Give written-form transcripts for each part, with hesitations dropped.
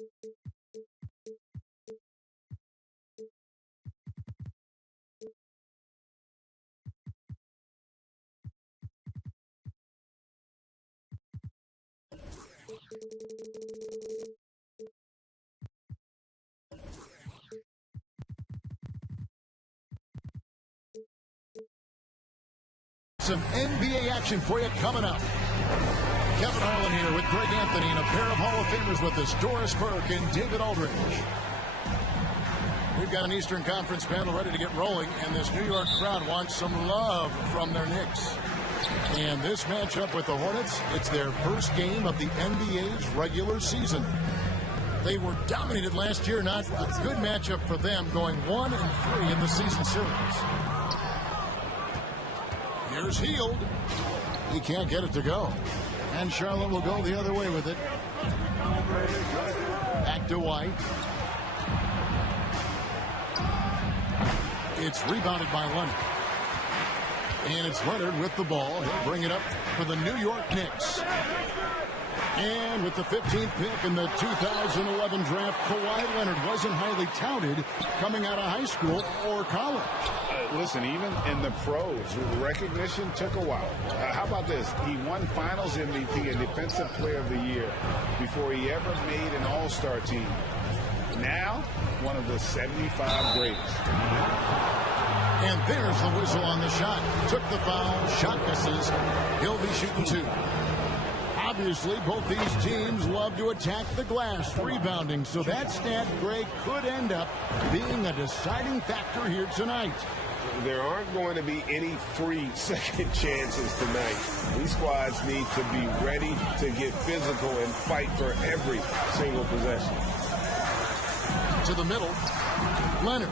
Some NBA action for you coming up. Kevin Harlan here with Greg Anthony and a pair of Hall of Famers with us, Doris Burke and David Aldridge. We've got an Eastern Conference panel ready to get rolling, and this New York crowd wants some love from their Knicks. And this matchup with the Hornets, it's their first game of the NBA's regular season. They were dominated last year, not a good matchup for them, going 1-3 in the season series. Here's Hield. He can't get it to go. And Charlotte will go the other way with it. Back to White. It's rebounded by Leonard. And it's Leonard with the ball. He'll bring it up for the New York Knicks. And with the 15th pick in the 2011 draft, Kawhi Leonard wasn't highly touted coming out of high school or college. Listen, even in the pros, recognition took a while. How about this? He won Finals MVP and Defensive Player of the Year before he ever made an All-Star team. Now, one of the 75 greatest. And there's the whistle on the shot. Took the foul. Shot misses. He'll be shooting two. Obviously, both these teams love to attack the glass, rebounding. So that stat, Greg, could end up being a deciding factor here tonight. There aren't going to be any free second chances tonight. These squads need to be ready to get physical and fight for every single possession. To the middle. Leonard.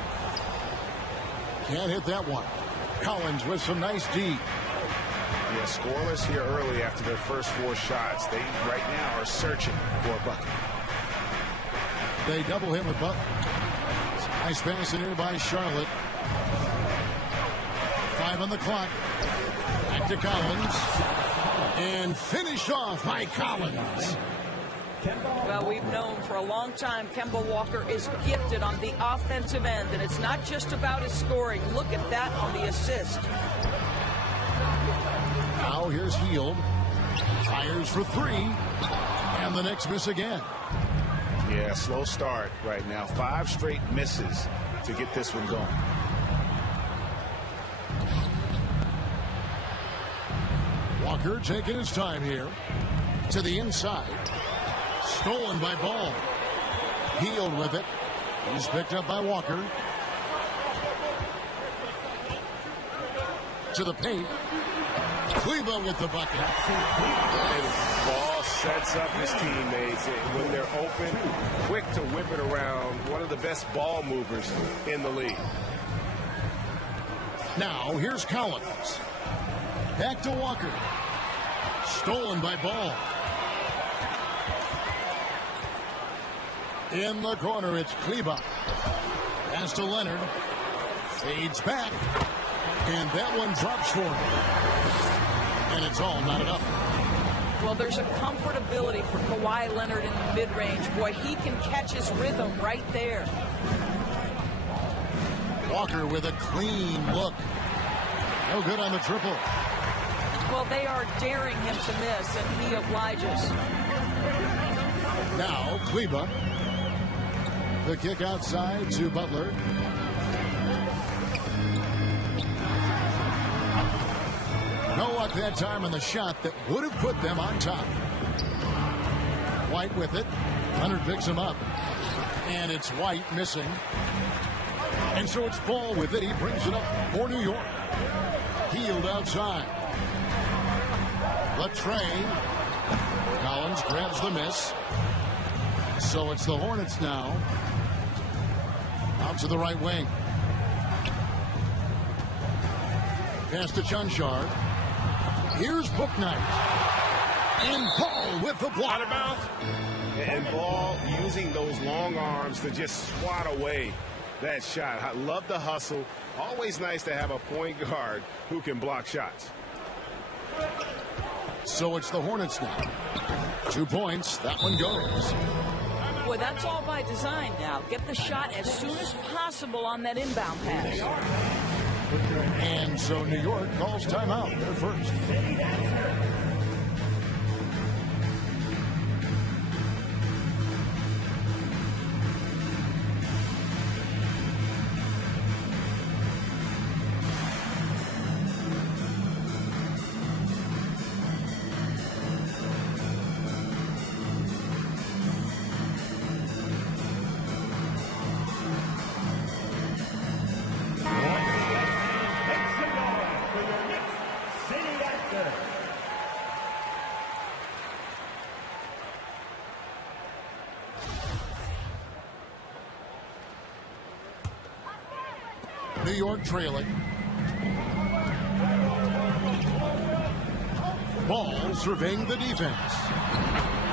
Can't hit that one. Collins with some nice D. Yeah, scoreless here early after their first 4 shots. They right now are searching for a bucket. They double him with Butler. Nice pass in here by Charlotte. 5 on the clock. Back to Collins. And finished off by Collins. Well, we've known for a long time Kemba Walker is gifted on the offensive end, and it's not just about his scoring. Look at that on the assist. Now here's Hield. Fires for 3. And the Knicks miss again. Yeah, slow start right now. 5 straight misses to get this one going. Walker taking his time here. To the inside. Stolen by Ball. Hield with it. He's picked up by Walker. To the paint. Cleveland with the bucket. Ball sets up his teammates. When they're open, quick to whip it around. One of the best ball movers in the league. Now here's Collins. Back to Walker. Stolen by Ball. In the corner, it's Kleba. Pass to Leonard. Fades back. And that one drops for him. And it's all not enough. Well, there's a comfortability for Kawhi Leonard in the mid-range. Boy, he can catch his rhythm right there. Walker with a clean look. No good on the triple. Well, they are daring him to miss, and he obliges. Now, Kleba. The kick outside to Butler. No luck that time on the shot that would have put them on top. White with it. Leonard picks him up. And it's White missing. And so it's Ball with it. He brings it up for New York. Hield outside. Latrey. Collins grabs the miss. So it's the Hornets now. Out to the right wing. Pass to Chunchard. Here's Bouknight. And Ball with the block. Out of bounds. And Ball using those long arms to just swat away that shot. I love the hustle. Always nice to have a point guard who can block shots. So it's the Hornets now. 2 points. That one goes. Boy, that's all by design now. Get the shot as soon as possible on that inbound pass. And so New York calls timeout. They're first. New York trailing. Ball surveying the defense.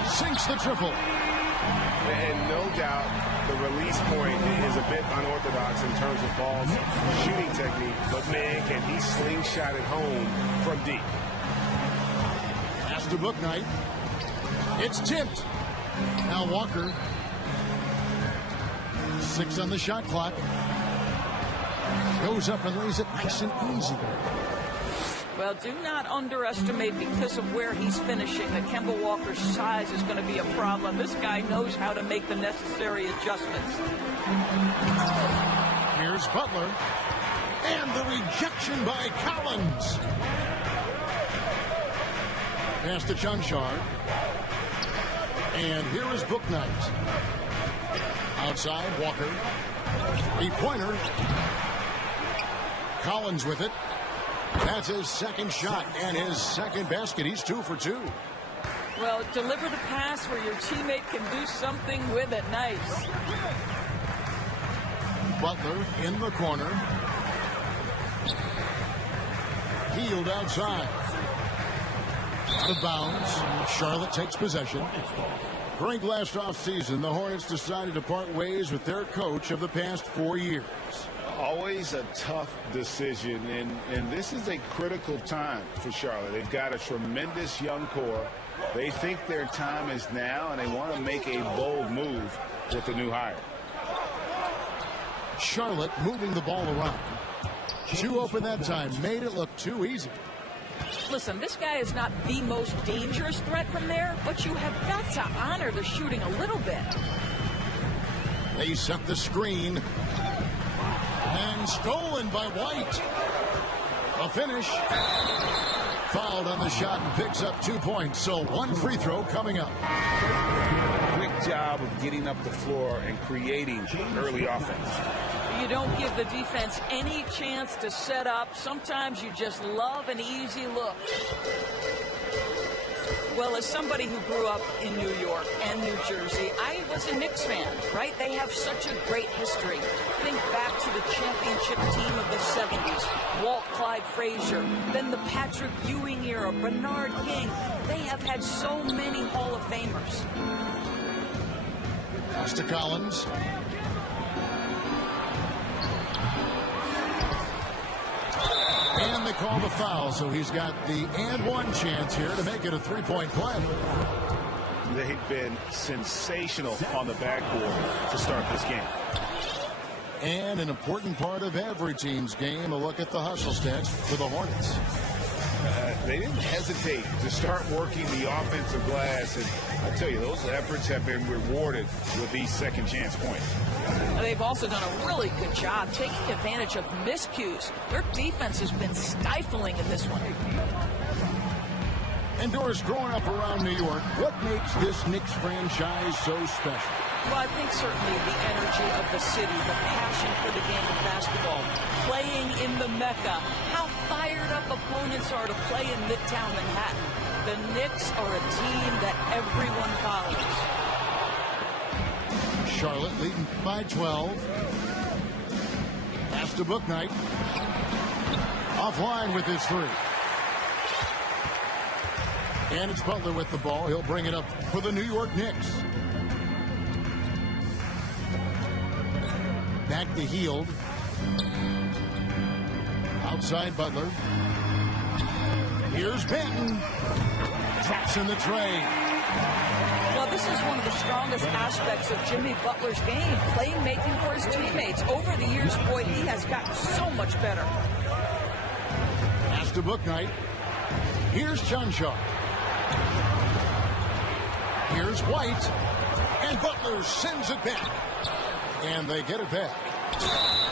Sinks the triple. And no doubt the release point is a bit unorthodox in terms of Ball's shooting technique. But, man, can he slingshot it home from deep. Pass to Bouknight. It's tipped. Now Walker. 6 on the shot clock. Goes up and lays it nice and easy. Well, do not underestimate, because of where he's finishing, that Kemba Walker's size is going to be a problem. This guy knows how to make the necessary adjustments. Here's Butler. And the rejection by Collins. Pass to Chanchar. And here is Bouknight. Outside, Walker. 3-pointer. Collins with it. That's his second shot and his second basket. He's 2 for 2. Well, deliver the pass where your teammate can do something with it. Nice. Butler in the corner. Hield outside. The bounce. Charlotte takes possession. Greg, last offseason, the Hornets decided to part ways with their coach of the past 4 years. Always a tough decision, and this is a critical time for Charlotte. They've got a tremendous young core. They think their time is now, and they want to make a bold move with the new hire. Charlotte moving the ball around. 2 open that time. Made it look too easy. Listen, this guy is not the most dangerous threat from there, but you have got to honor the shooting a little bit. They set the screen. And stolen by White. A finish. Fouled on the shot and picks up 2 points. So 1 free throw coming up. Quick job of getting up the floor and creating early offense. You don't give the defense any chance to set up. Sometimes you just love an easy look. Well, as somebody who grew up in New York and New Jersey, I was a Knicks fan, right? They have such a great history. Think back to the championship team of the 70s. Walt Clyde Frazier, then the Patrick Ewing era, Bernard King. They have had so many Hall of Famers. Pass to Collins. And they call the foul, so he's got the and one chance here to make it a 3-point play. They've been sensational on the backboard to start this game. And an important part of every team's game, a look at the hustle stats for the Hornets. They didn't hesitate to start working the offensive glass, and I tell you, those efforts have been rewarded with these second chance points. They've also done a really good job taking advantage of miscues. Their defense has been stifling in this one. And Doris, growing up around New York, what makes this Knicks franchise so special? Well, I think certainly the energy of the city, the passion for the game of basketball, playing in the Mecca, how fired up opponents are to play in Midtown Manhattan. The Knicks are a team that everyone follows. Charlotte leading by 12. Pass to Bouknight. Offline with his 3. And it's Butler with the ball. He'll bring it up for the New York Knicks. Back to Hield. Outside Butler. Here's Benton. Drops in the tray. Well, this is one of the strongest aspects of Jimmy Butler's game, playmaking for his teammates. Over the years, boy, he has gotten so much better. Pass to Bouknight. Here's John Shaw. Here's White. And Butler sends it back. And they get it back.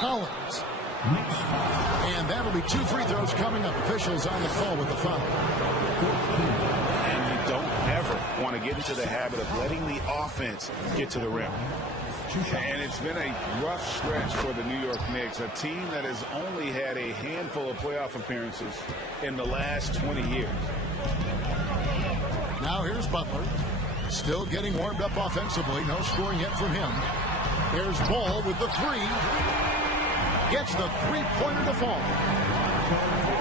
Collins. And that'll be 2 free throws coming up. Officials on the call with the foul. And you don't ever want to get into the habit of letting the offense get to the rim. And it's been a rough stretch for the New York Knicks, a team that has only had a handful of playoff appearances in the last 20 years. Now here's Butler. Still getting warmed up offensively. No scoring yet from him. There's Ball with the 3. Gets the 3-pointer to fall.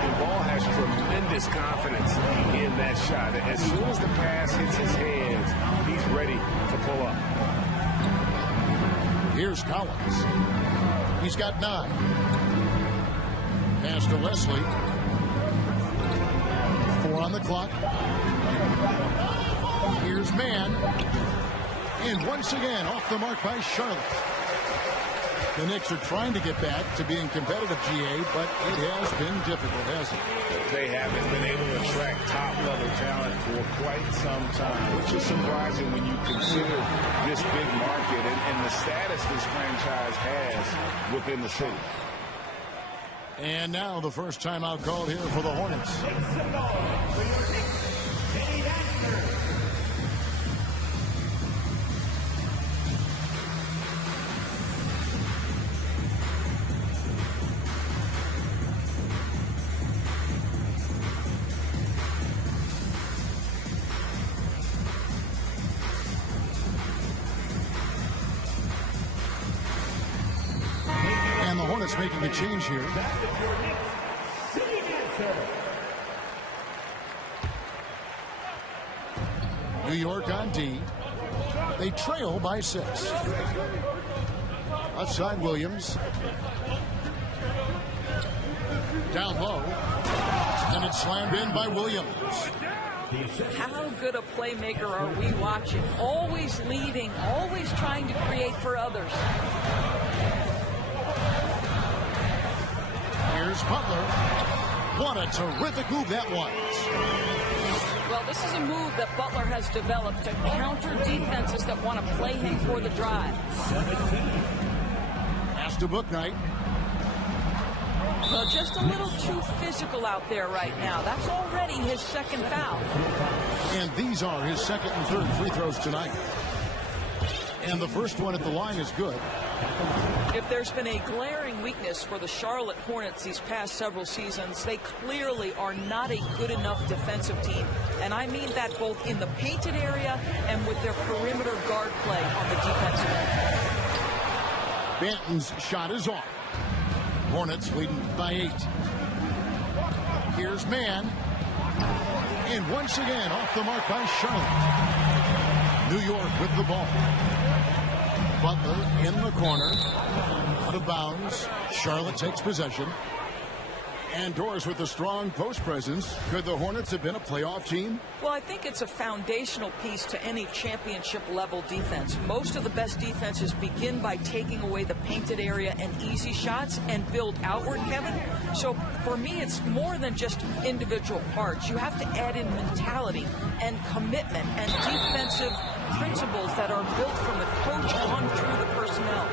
And Ball has tremendous confidence in that shot. As soon as the pass hits his hands, he's ready to pull up. Here's Collins. He's got 9. Pass to Wesley. 4 on the clock. Here's Mann. And once again, off the mark by Charlotte. The Knicks are trying to get back to being competitive, GA, but it has been difficult, hasn't it? They haven't been able to attract top-level talent for quite some time, which is surprising when you consider this big market and the status this franchise has within the city. And now the first timeout called here for the Hornets. And the Hornets making a change here. New York on D. They trail by 6. Left side, Williams. Down low. And it's slammed in by Williams. How good a playmaker are we watching? Always leading, always trying to create for others. Here's Butler. What a terrific move that was. Well, this is a move that Butler has developed to counter defenses that want to play him for the drive. Pass to Bouknight. Well, just a little too physical out there right now. That's already his second foul. And these are his second and third free throws tonight. And the first one at the line is good. If there's been a glaring weakness for the Charlotte Hornets these past several seasons, they clearly are not a good enough defensive team. And I mean that both in the painted area and with their perimeter guard play on the defensive end. Banton's shot is off. Hornets leading by 8. Here's Mann. And once again off the mark by Charlotte. New York with the ball. Butler in the corner. Out of bounds. Charlotte takes possession. And Doris with a strong post presence. Could the Hornets have been a playoff team? Well, I think it's a foundational piece to any championship level defense. Most of the best defenses begin by taking away the painted area and easy shots and build outward, Kevin. So for me, it's more than just individual parts. You have to add in mentality and commitment and defensive principles that are built from the coach on through the personnel.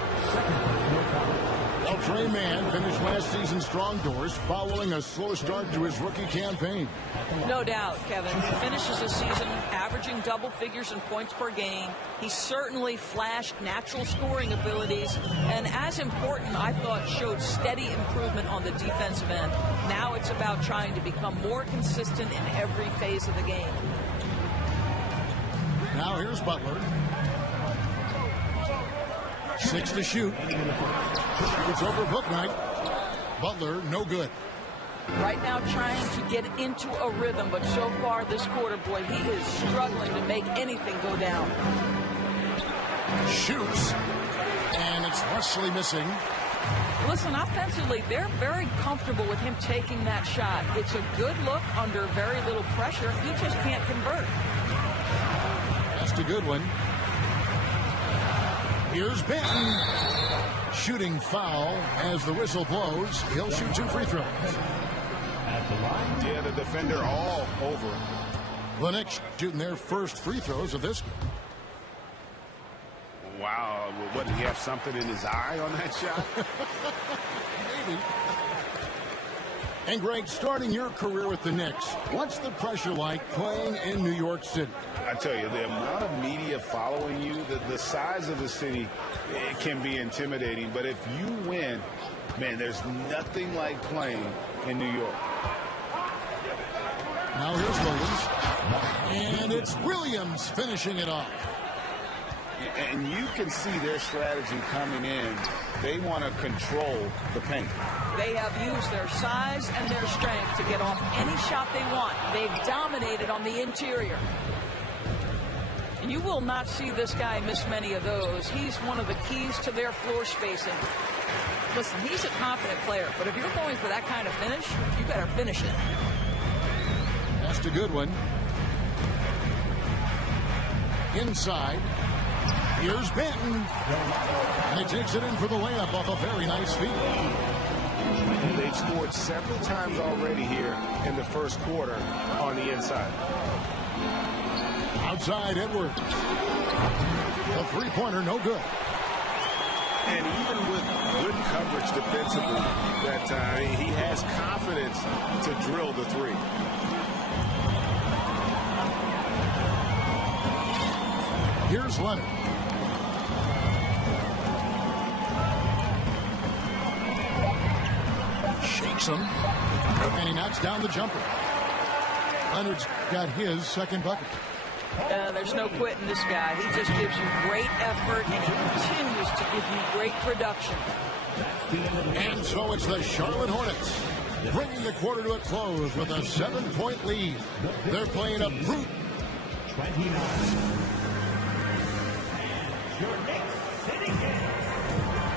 Well, Trey Mann finished last season strong, Doors, following a slow start to his rookie campaign. No doubt, Kevin. He finishes the season averaging double figures in points per game. He certainly flashed natural scoring abilities, and as important, I thought, showed steady improvement on the defensive end. Now it's about trying to become more consistent in every phase of the game. Now here's Butler. 6 to shoot. It's over Bouknight. Butler, no good. Right now trying to get into a rhythm, but so far this quarter, boy, he is struggling to make anything go down. Shoots. And it's Wesley missing. Listen, offensively, they're very comfortable with him taking that shot. It's a good look under very little pressure. He just can't convert. Pass a good one. Here's Benton. Shooting foul as the whistle blows. He'll shoot 2 free throws. Yeah, the defender all over. The Knicks shooting their first free throws of this game. Wow, what, did he have something in his eye on that shot? Maybe. And Greg, starting your career with the Knicks, what's the pressure like playing in New York City? I tell you, the amount of media following you, the size of the city, it can be intimidating. But if you win, man, there's nothing like playing in New York. Now here's Williams. And it's Williams finishing it off. And you can see their strategy coming in. They want to control the paint. They have used their size and their strength to get off any shot they want. They've dominated on the interior. And you will not see this guy miss many of those. He's one of the keys to their floor spacing. Listen, he's a confident player, but if you're going for that kind of finish, you better finish it. That's a good one. Inside. Here's Benton. And he takes it in for the layup off a very nice feed. They've scored several times already here in the first quarter on the inside. Outside Edwards. The three-pointer, no good. And even with good coverage defensively that time, he has confidence to drill the three. Here's Leonard. Shakes him. And he knocks down the jumper. Leonard's got his second bucket. There's no quitting this guy. He just gives you great effort, and he continues to give you great production. And so it's the Charlotte Hornets bringing the quarter to a close with a 7-point lead. They're playing a brute. 29.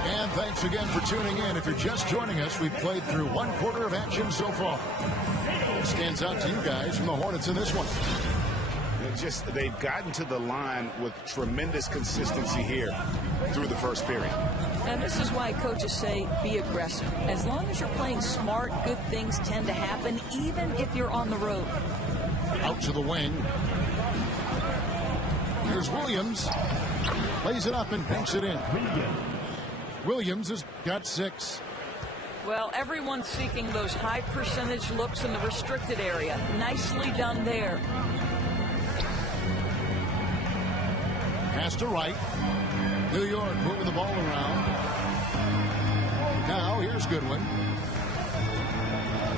And thanks again for tuning in. If you're just joining us, we've played through one quarter of action so far. What stands out to you guys from the Hornets in this one? They've gotten to the line with tremendous consistency here through the first period. And this is why coaches say be aggressive. As long as you're playing smart, good things tend to happen, even if you're on the road. Out to the wing. Here's Williams. Lays it up and banks it in. Williams has got 6. Well, everyone's seeking those high percentage looks in the restricted area. Nicely done there. Pass to Wright. New York moving the ball around. Now here's Goodwin.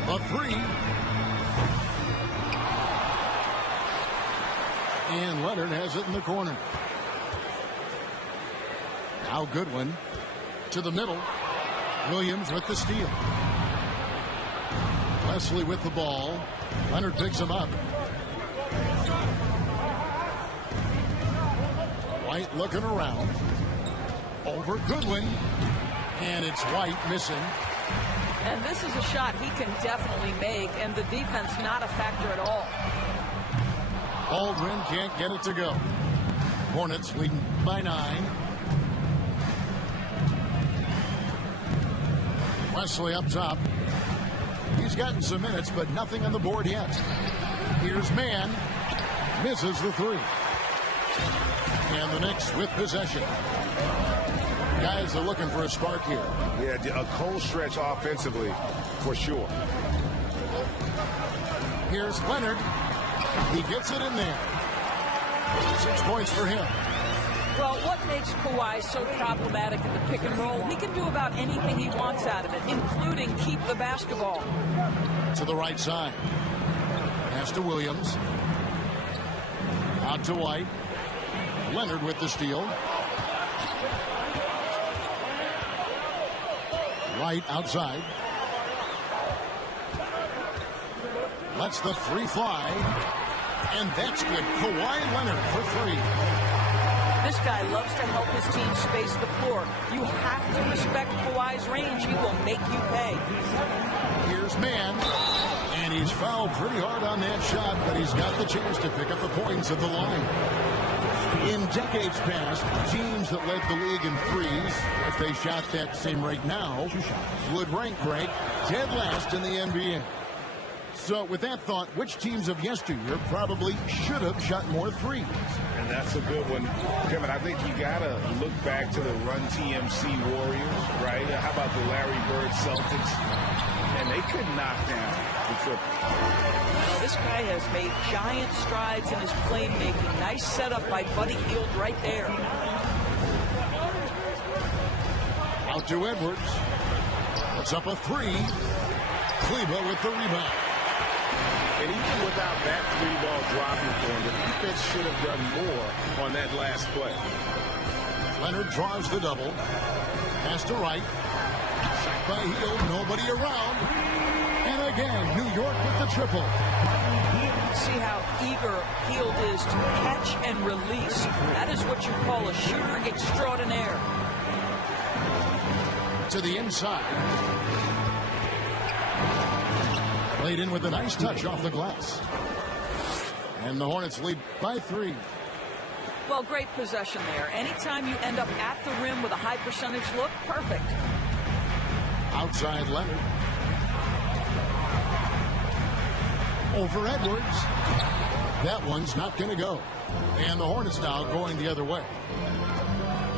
A 3. And Leonard has it in the corner. Now Goodwin to the middle. Williams with the steal. Wesley with the ball. Leonard picks him up. White looking around. Over Goodwin. And it's White missing. And this is a shot he can definitely make, and the defense not a factor at all. Aldrin can't get it to go. Hornets leading by 9. Wesley up top. He's gotten some minutes, but nothing on the board yet. Here's Mann. Misses the 3. And the Knicks with possession. Guys are looking for a spark here. Yeah, a cold stretch offensively, for sure. Here's Leonard. He gets it in there. 6 points for him. Well, what makes Kawhi so problematic in the pick and roll? He can do about anything he wants out of it, including keep the basketball. To the right side. Pass to Williams. Out to White. Leonard with the steal. White outside. Lets the 3 fly. And that's good. Kawhi Leonard for 3. This guy loves to help his team space the floor. You have to respect Kawhi's range. He will make you pay. Here's Mann. And he's fouled pretty hard on that shot, but he's got the chance to pick up the points at the line. In decades past, teams that led the league in threes, if they shot that same rate now, would rank Greg dead last in the NBA. So with that thought, which teams of yesteryear probably should have shot more threes? And that's a good one. Kevin, I think you got to look back to the Run TMC Warriors, right? How about the Larry Bird Celtics? And they could knock down the triple. Well, this guy has made giant strides in his playmaking. Nice setup by Buddy Hield right there. Out to Edwards. Puts up a three. Kleba with the rebound. And even without that three-ball dropping for him, the defense should have done more on that last play. Leonard draws the double. Pass to right. Shot by Hield. Nobody around. And again, New York with the triple. See how eager Hield is to catch and release. That is what you call a shooter extraordinaire. To the inside. Played in with a nice touch off the glass. And the Hornets lead by 3. Well, great possession there. Anytime you end up at the rim with a high percentage look, perfect. Outside Leonard. Over Edwards. That one's not going to go. And the Hornets now going the other way.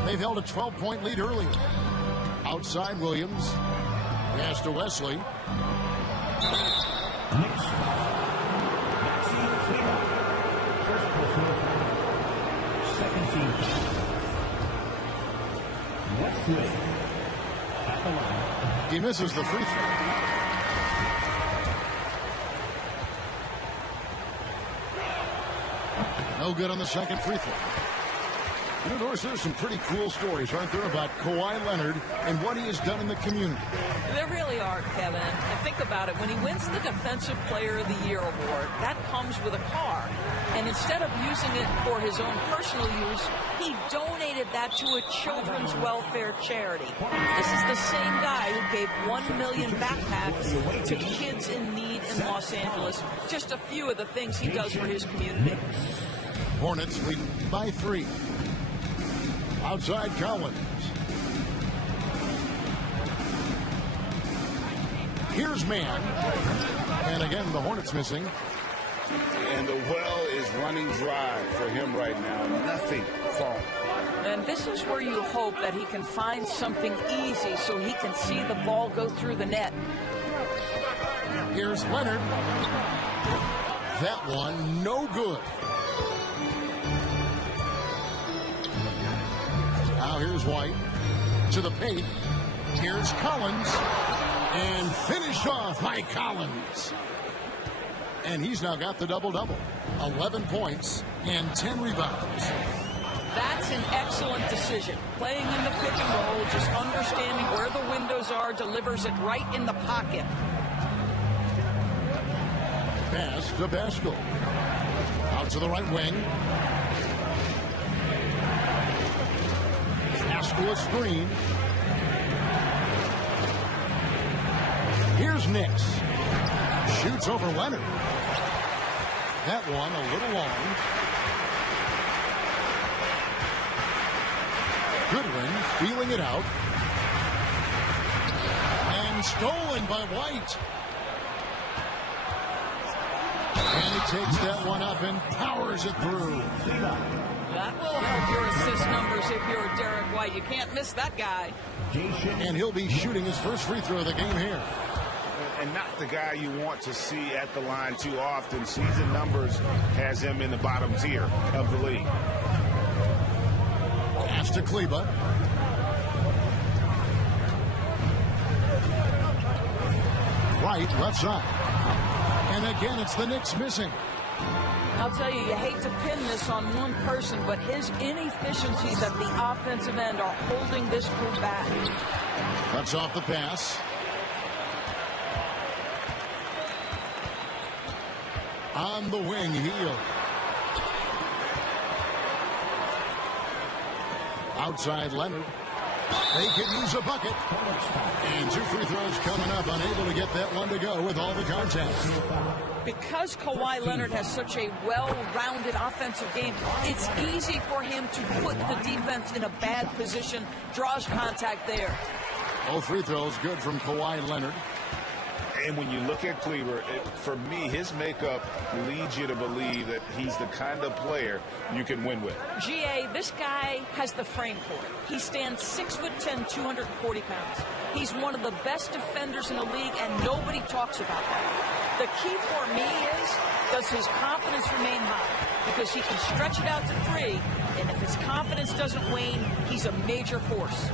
They've held a 12-point lead earlier. Outside Williams. Pass to Wesley. Second team. Wesley at the line. He misses the free throw. No good on the second free throw. You know, Doris, there's some pretty cool stories, aren't there, about Kawhi Leonard and what he has done in the community. There really are, Kevin. And think about it. When he wins the Defensive Player of the Year award, that comes with a car. And instead of using it for his own personal use, he donated that to a children's welfare charity. This is the same guy who gave 1 million backpacks to kids in need in Los Angeles. Just a few of the things he does for his community. Hornets lead by 3. Outside Collins. Here's Mann. And again, the Hornets missing. And the well is running dry for him right now. Nothing falling. And this is where you hope that he can find something easy so he can see the ball go through the net. Here's Leonard. That one, no good. Now here's White to the paint. Here's Collins. And finished off by Collins. And he's now got the double-double. 11 points and 10 rebounds. That's an excellent decision. Playing in the pick and roll, just understanding where the windows are, delivers it right in the pocket. Pass to Baskel. Out to the right wing. Baskel a screen. Here's Knicks. Shoots over Leonard. That one a little long. Goodwin feeling it out. And stolen by White. And he takes that one up and powers it through. That will help your assist numbers if you're Derek White. You can't miss that guy. And he'll be shooting his first free throw of the game here. And not the guy you want to see at the line too often. Season numbers has him in the bottom tier of the league. Pass to Kleba. Right, left side. And again, it's the Knicks missing. I'll tell you, you hate to pin this on one person, but his inefficiencies at the offensive end are holding this group back. Cuts off the pass. On the wing, Hield. Outside Leonard. They could use a bucket. And 2 free throws coming up. Unable to get that one to go with all the contact. Because Kawhi Leonard has such a well-rounded offensive game, it's easy for him to put the defense in a bad position, draws contact there. All free throws good from Kawhi Leonard. And when you look at Kleber, for me, his makeup leads you to believe that he's the kind of player you can win with. GA, this guy has the frame for it. He stands 6'10", 240 pounds. He's one of the best defenders in the league, and nobody talks about that. The key for me is, does his confidence remain high? Because he can stretch it out to three, and if his confidence doesn't wane, he's a major force.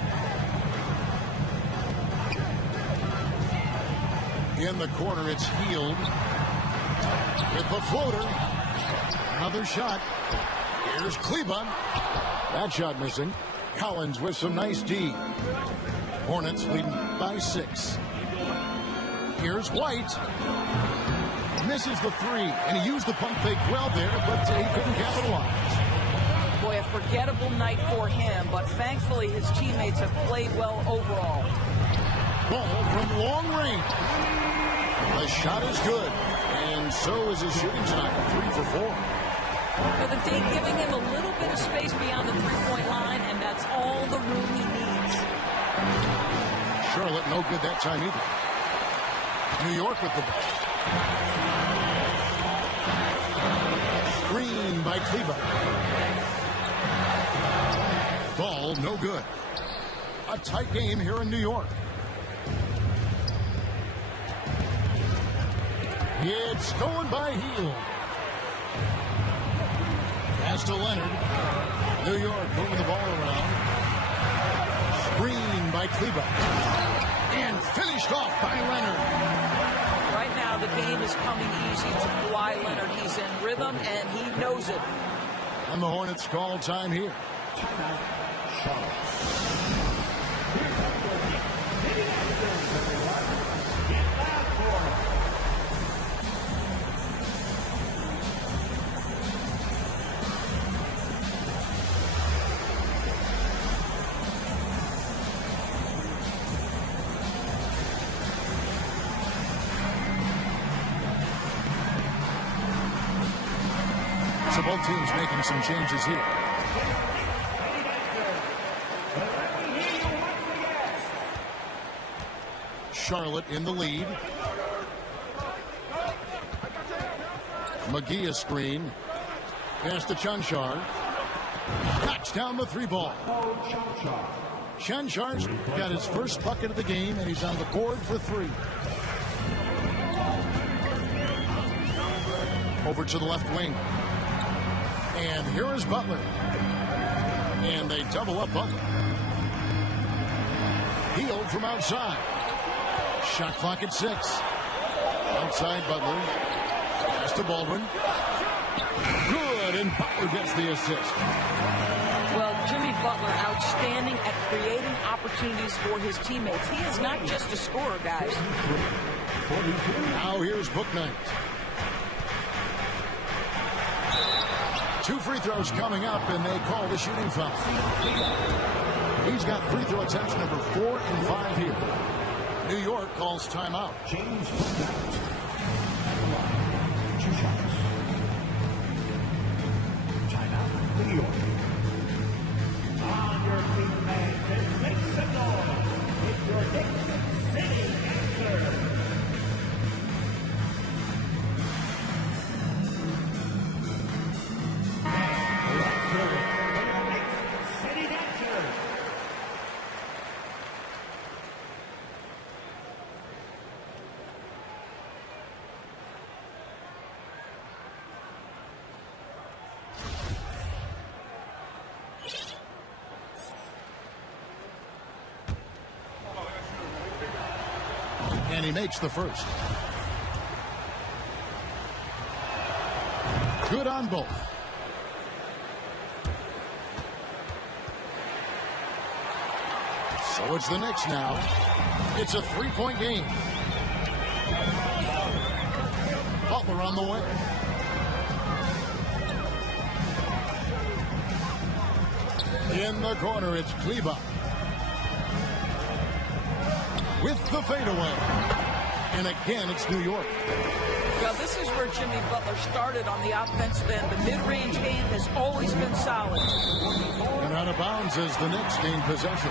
In the corner, it's Hield with the floater. Another shot. Here's Kleber. That shot missing. Collins with some nice D. Hornets leading by 6. Here's White. Misses the three, and he used the pump fake well there, but he couldn't capitalize. Boy, a forgettable night for him, but thankfully his teammates have played well overall. Ball from long range. The shot is good, and so is his shooting tonight, 3 for 4. But the D giving him a little bit of space beyond the three-point line, and that's all the room he needs. Charlotte no good that time either. New York with the ball. Screen by Kleber. Ball no good. A tight game here in New York. It's stolen by Hield. Pass to Leonard. New York moving the ball around. Screen by Kleber. And finished off by Leonard. Right now, the game is coming easy to Kawhi Leonard. He's in rhythm, and he knows it. And the Hornets call time here. So both teams making some changes here. Charlotte in the lead. McGee a screen. Pass to Chanchar. Knocks down the 3 ball. Chanchar's got his first bucket of the game, and he's on the board for 3. Over to the left wing. And here is Butler. And they double up Butler. Hield from outside. Shot clock at 6. Outside Butler. Pass to Baldwin. Good, and Butler gets the assist. Well, Jimmy Butler, outstanding at creating opportunities for his teammates. He is not just a scorer, guys. Now here's Bouknight. 2 free throws coming up, and they call the shooting foul. He's got free throw attempts number 4 and 5 here. New York calls timeout. James Bouknight. 2 shots. Timeout, New York. On your feet, fans, and make some noise. It's your Knicks City answer. And he makes the first. Good on both. So it's the Knicks now. It's a 3-point game. Butler on the way. In the corner, it's Kleber. With the fadeaway. And again, it's New York. Well, this is where Jimmy Butler started on the offensive end. The mid-range game has always been solid. And out of bounds as the Knicks gain possession.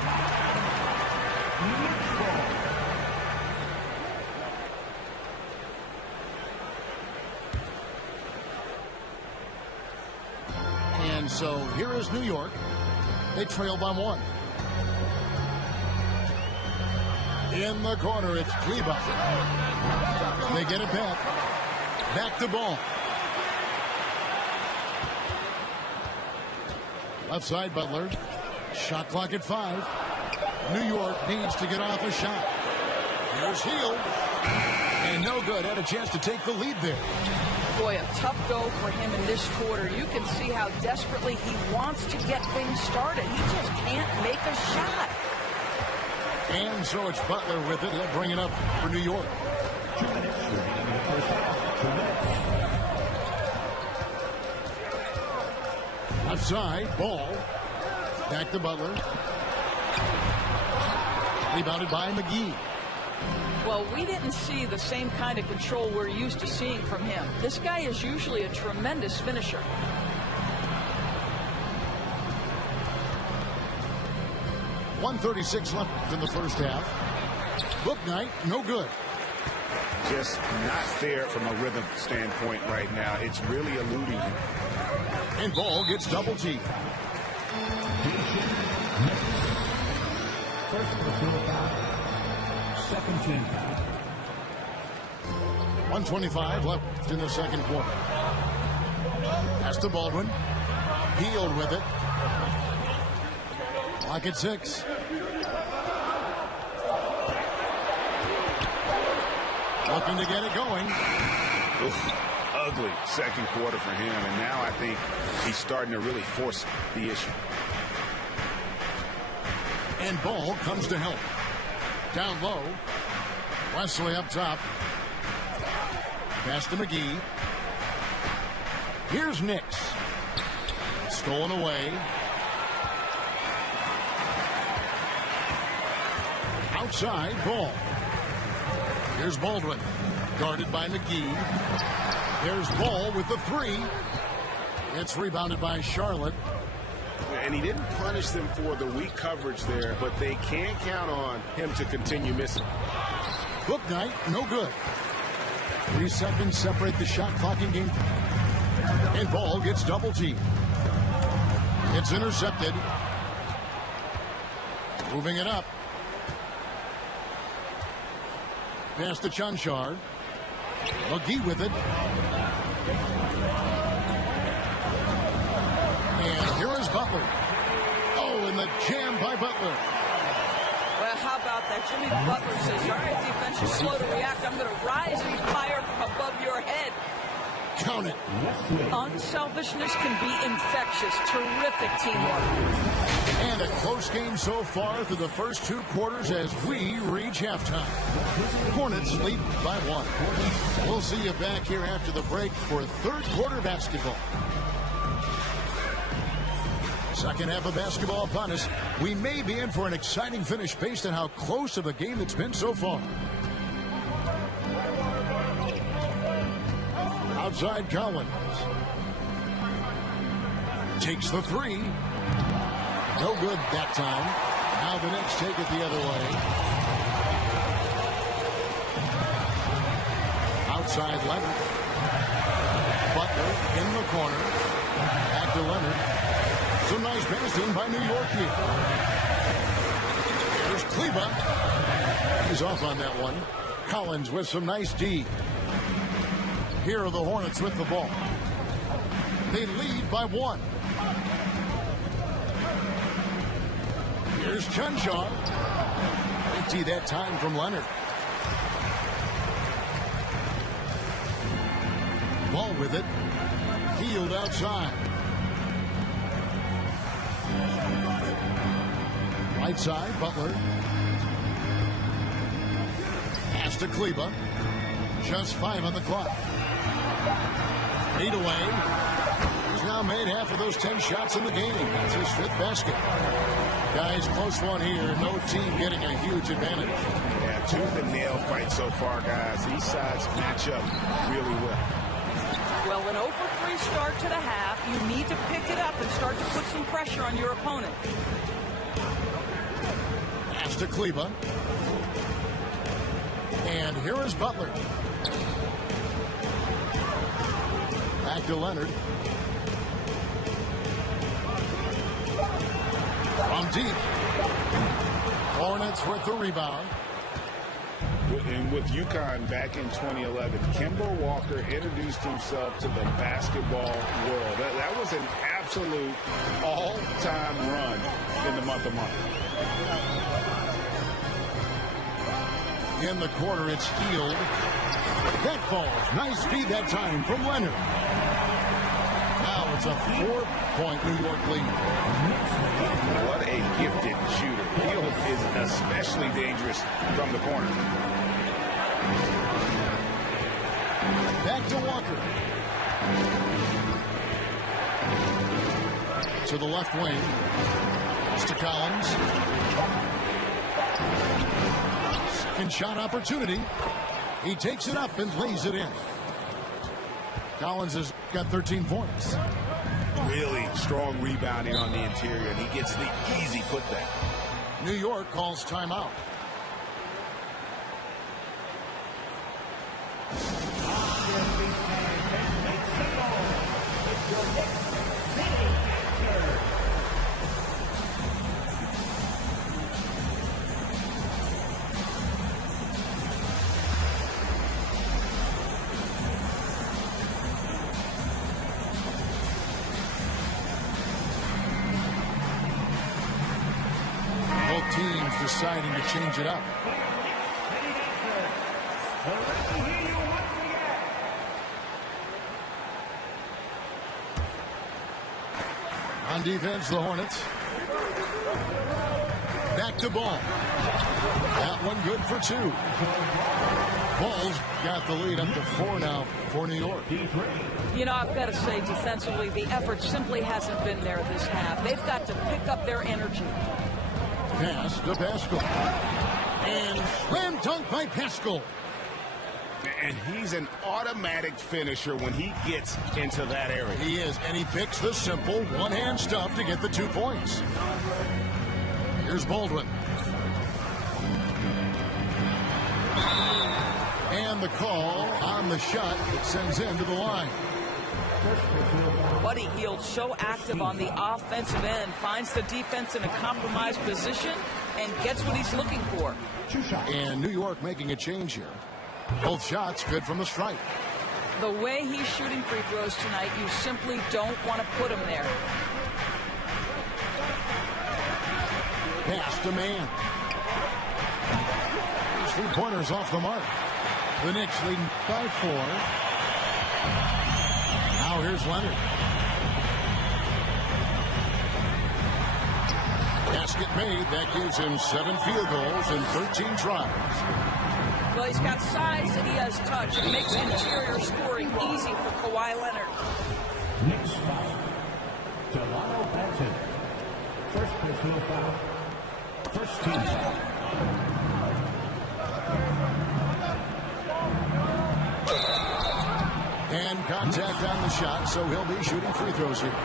And so here is New York. They trail by 1. In the corner, it's Kleber. They get it back. Back to Ball. Left side, Butler. Shot clock at 5. New York needs to get off a shot. Here's Hield. And no good. Had a chance to take the lead there. Boy, a tough go for him in this quarter. You can see how desperately he wants to get things started. He just can't make a shot. And so it's Butler with it. He'll bring it up for New York. Left side, Ball. Back to Butler. Rebounded by McGee. Well, we didn't see the same kind of control we're used to seeing from him. This guy is usually a tremendous finisher. .136 left in the first half. Book night, no good. Just not there from a rhythm standpoint right now. It's really eluding him. And Ball gets double teamed. First personal foul. Second team foul. 1:25 left in the second quarter. Pass to Baldwin. Hield with it. Clock at 6. Looking to get it going. Oof, ugly second quarter for him, and now I think he's starting to really force the issue. And Ball comes to help. Down low. Wesley up top. Pass to McGee. Here's Knicks. Stolen away. Outside, Ball. Here's Baldwin. Guarded by McGee. There's Ball with the 3. It's rebounded by Charlotte. And he didn't punish them for the weak coverage there, but they can't count on him to continue missing. Book night, no good. 3 seconds separate the shot clock in game. And Ball gets double teamed. It's intercepted. Moving it up. Pass to Chanchar. McGee with it. And here is Butler. Oh, and the jam by Butler. Well, how about that? Jimmy Butler says, all right, defense, you're slow to react. I'm going to rise and fire from above your head. Count it. Unselfishness can be infectious. Terrific teamwork. And a close game so far through the first 2 quarters as we reach halftime. Hornets lead by 1. We'll see you back here after the break for third quarter basketball. Second half of basketball upon us. We may be in for an exciting finish based on how close of a game it's been so far. Outside Collins. Takes the 3. No good that time. Now the Knicks take it the other way. Outside Leonard. Butler in the corner. Back to Leonard. Some nice passing by New York here. There's Kleber. He's off on that one. Collins with some nice D. Here are the Hornets with the ball. They lead by 1. Here's Chanchar. Empty that time from Leonard. Ball with it. Hield outside. Right side, Butler. Pass to Kleber. Just 5 on the clock. Fade away. He's now made half of those 10 shots in the game. That's his 5th basket. Guys, close one here. No team getting a huge advantage. Yeah, tooth and nail fight so far, guys. These sides match up really well. Well, an 0-for-3 start to the half. You need to pick it up and start to put some pressure on your opponent. Pass to Kleba. And here is Butler. Back to Leonard. From deep. Hornets with the rebound. And with UConn back in 2011, Kemba Walker introduced himself to the basketball world. That was an absolute all-time run in the month of March. In the corner, it's Hield. That falls. Nice feed that time from Leonard. Now it's a 4-point New York lead. What a gifted shooter. Hield is especially dangerous from the corner. Back to Walker. To the left wing. It's to Collins. Second shot opportunity. He takes it up and lays it in. Collins has got 13 points. Really strong rebounding on the interior, and he gets the easy putback. New York calls timeout. Both teams deciding to change it up. On defense, the Hornets. Back to Ball. That one good for 2. Ball's got the lead up to 4 now for New York. You know, I've got to say, defensively, the effort simply hasn't been there this half. They've got to pick up their energy. Pass to Pascal. And slam dunk by Pascal. And he's an automatic finisher when he gets into that area. He is, and he picks the simple one-hand stuff to get the 2 points. Here's Baldwin. And the call on the shot that sends him to the line. Buddy Hield so active on the offensive end, finds the defense in a compromised position and gets what he's looking for. And New York making a change here. Both shots good from the stripe. The way he's shooting free throws tonight, you simply don't want to put him there. Pass to Man. These 3-pointers off the mark. The Knicks leading by 4. Now here's Leonard. Basket made. That gives him 7 field goals in 13 tries. Well, he's got size and he has touch. It makes interior scoring easy for Kawhi Leonard. Knicks foul. Delano Benton. First personal foul. First team foul. And contact on the shot, so he'll be shooting free throws here.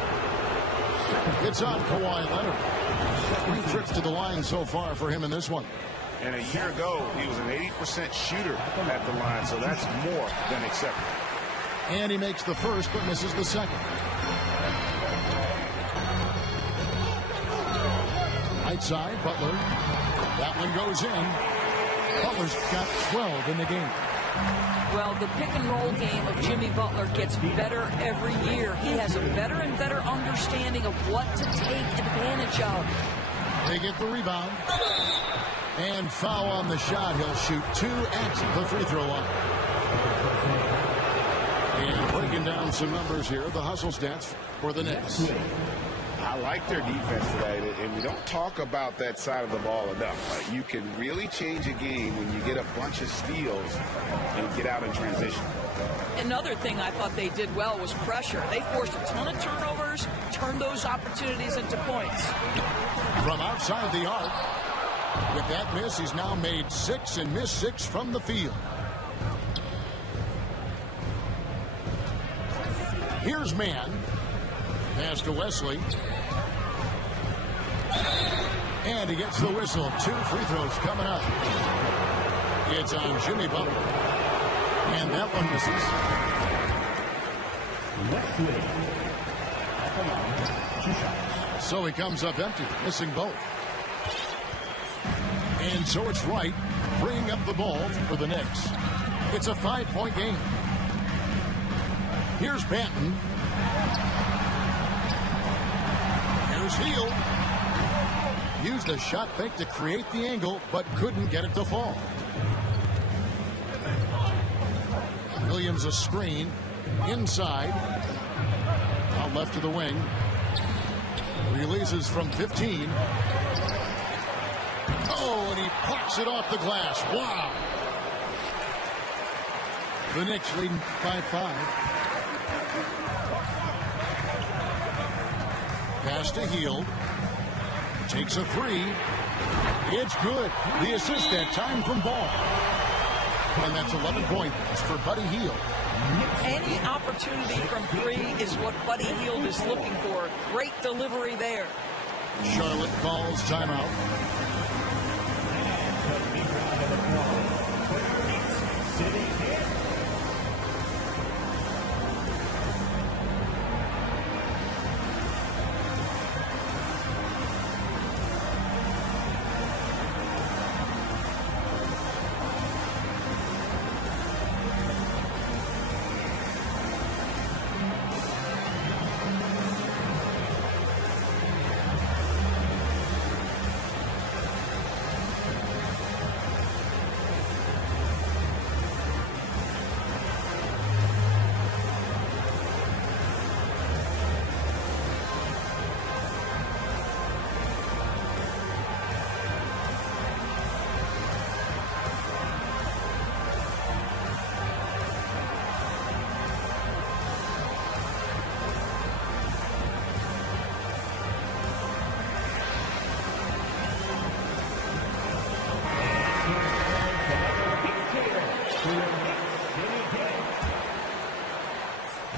It's on Kawhi Leonard. 3 trips to the line so far for him in this one. And a year ago, he was an 80% shooter at the line, so that's more than acceptable. And he makes the first, but misses the second. Right side, Butler. That one goes in. Butler's got 12 in the game. Well, the pick and roll game of Jimmy Butler gets better every year. He has a better and better understanding of what to take advantage of. They get the rebound. And foul on the shot. He'll shoot 2 at the free throw line. And breaking down some numbers here, the hustle stats for the Knicks. I like their defense tonight, and we don't talk about that side of the ball enough. You can really change a game when you get a bunch of steals and get out in transition. Another thing I thought they did well was pressure. They forced a ton of turnovers, turned those opportunities into points. From outside the arc, With that miss, he's now made 6 and missed 6 from the field. Here's man. Pass to Wesley. And he gets the whistle. 2 free throws coming up. It's on Jimmy Butler. And that one misses. So he comes up empty, missing both. And so it's Wright bringing up the ball for the Knicks. It's a 5-point game. Here's Banton. Here's Hield. Used a shot fake to create the angle, but couldn't get it to fall. Williams a screen. Inside. Out left to the wing. Releases from 15. Oh, and he plucks it off the glass. Wow. The Knicks leading by 5. Pass to Hield. Takes a 3. It's good. The assist that time from Ball. And that's 11 points for Buddy Hield. Any opportunity from 3 is what Buddy Hield is looking for. Great delivery there. Charlotte calls timeout.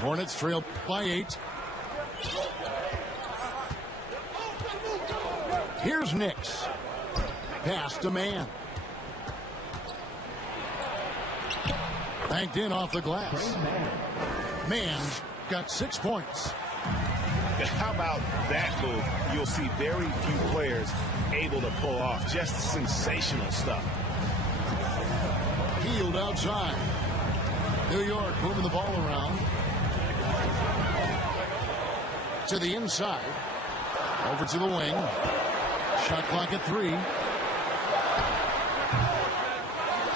Hornets trail by 8. Here's Knicks. Pass to man. Banked in off the glass. Man's got 6 points. How about that move? You'll see very few players able to pull off just sensational stuff. Hield outside. New York moving the ball around. To the inside. Over to the wing. Shot clock at 3.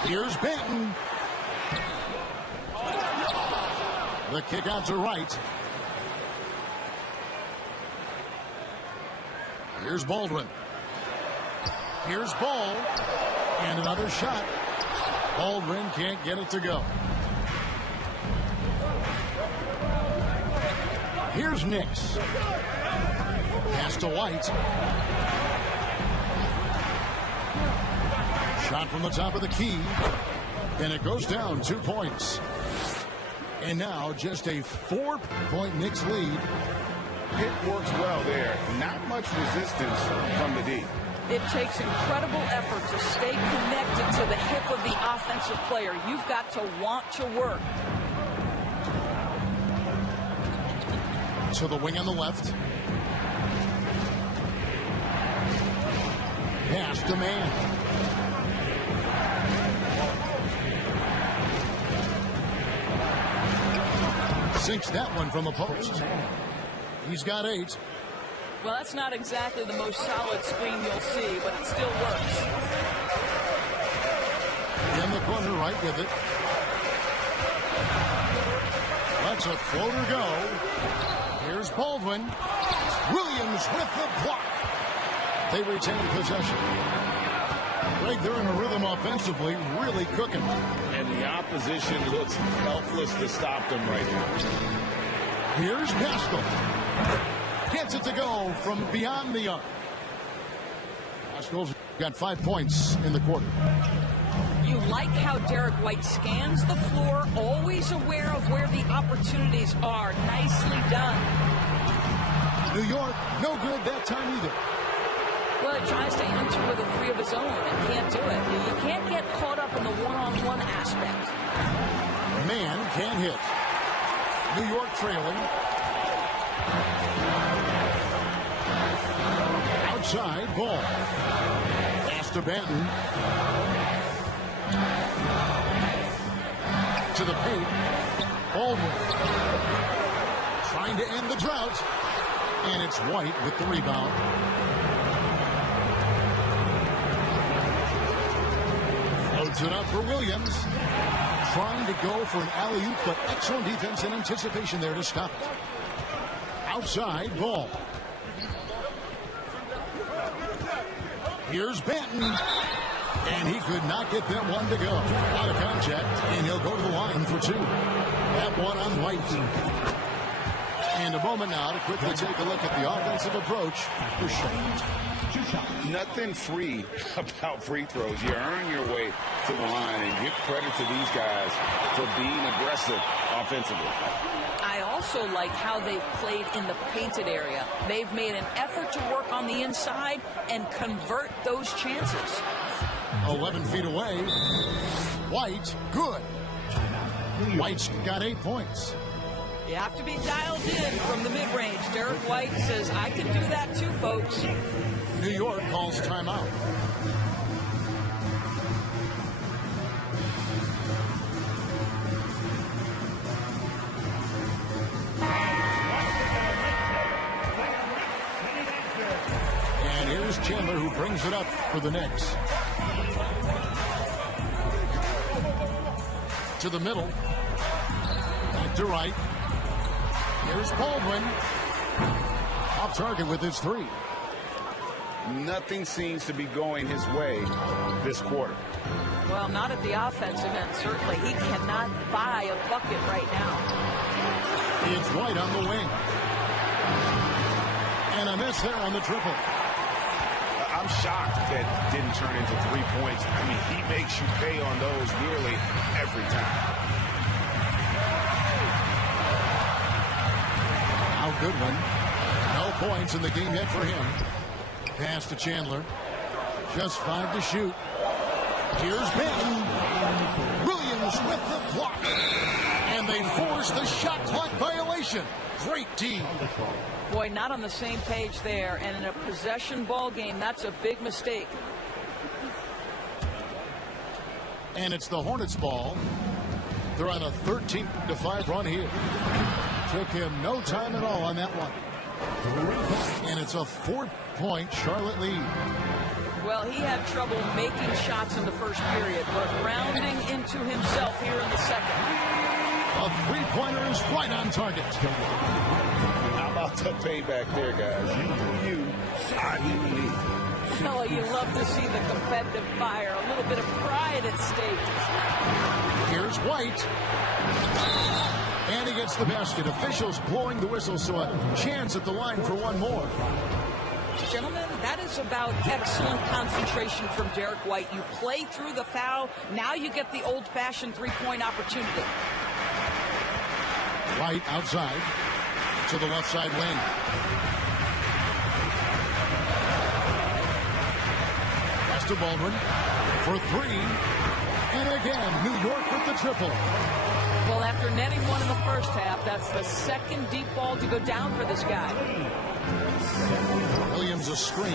Here's Banton. The kick out to Wright. Here's Baldwin. Here's Ball. And another shot. Baldwin can't get it to go. Here's Knicks. Pass to White. Shot from the top of the key. And it goes down 2 points. And now just a 4-point Knicks lead. Pick works well there. Not much resistance from the D. It takes incredible effort to stay connected to the hip of the offensive player. You've got to want to work. To the wing on the left. Pass to man. Sinks that one from the post. He's got 8. Well, that's not exactly the most solid screen you'll see, but it still works. In the corner, right with it. Let's a floater go. Here's Baldwin. Williams with the block. They retain possession. Right there in a rhythm offensively, really cooking. And the opposition looks helpless to stop them right now. Here's Pascal. Gets it to go from beyond the arc. Pascal's got 5 points in the quarter. You like how Derek White scans the floor, always aware of where the opportunities are. Nicely done. New York, no good that time either. Well, he tries to enter with a 3 of his own and can't do it. You can't get caught up in the one-on-one aspect. Man can't hit. New York trailing. Outside ball. Pass to Banton. To the paint. Baldwin. Trying to end the drought. And it's White with the rebound. Floats it up for Williams. Trying to go for an alley-oop, but excellent defense and anticipation there to stop it. Outside ball. Here's Banton. And he could not get that one to go. Out of contact, and he'll go to the line for 2. That one on White. And a moment now to quickly take a look at the offensive approach for Charlotte. Nothing free about free throws. You earn your way to the line, and give credit to these guys for being aggressive offensively. I also like how they've played in the painted area. They've made an effort to work on the inside and convert those chances. 11 feet away. White, good. White's got 8 points. You have to be dialed in from the mid-range. Derek White says, I can do that too, folks. New York calls timeout. And here's Chandler, who brings it up for the Knicks. To the middle. Back to right. Here's Baldwin. Off target with his 3. Nothing seems to be going his way this quarter. Well, not at the offensive end, certainly. He cannot buy a bucket right now. It's White on the wing. And a miss there on the triple. I'm shocked that didn't turn into 3 points. I mean, he makes you pay on those nearly every time. Goodwin. No points in the game yet for him. Pass to Chandler. Just 5 to shoot. Here's Banton. Williams with the block. And they force the shot clock violation. Great team. Boy, not on the same page there. And in a possession ball game, that's a big mistake. And it's the Hornets ball. They're on a 13-5 run here. Took him no time at all on that one. And it's a 4-point Charlotte lead. Well, he had trouble making shots in the first period, but rounding into himself here in the second. A 3-pointer is right on target. How about the payback there, guys? You do you. I do me. Oh, you love to see the competitive fire. A little bit of pride at stake. Here's White. And he gets the basket. Officials blowing the whistle, so a chance at the line for one more. Gentlemen, that is about excellent concentration from Derek White. You play through the foul. Now you get the old-fashioned 3-point opportunity. White outside to the left side wing. Pass to Baldwin for 3. And again, New York with the triple. Well, after netting one in the first half, that's the second deep ball to go down for this guy. Williams a screen.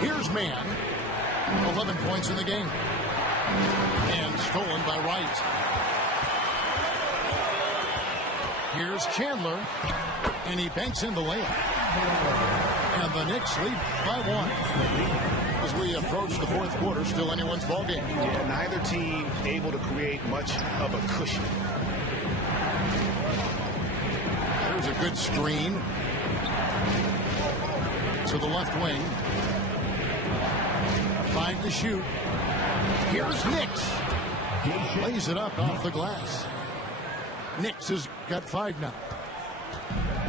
Here's Mann. 11 points in the game. And stolen by Wright. Here's Chandler. And he banks in the layup. And the Knicks lead by 1. As we approach the fourth quarter, still anyone's ball game. Yeah, neither team able to create much of a cushion. There's a good screen to the left wing. 5 to shoot. Here's Knicks. He lays it up off the glass. Knicks has got 5 now.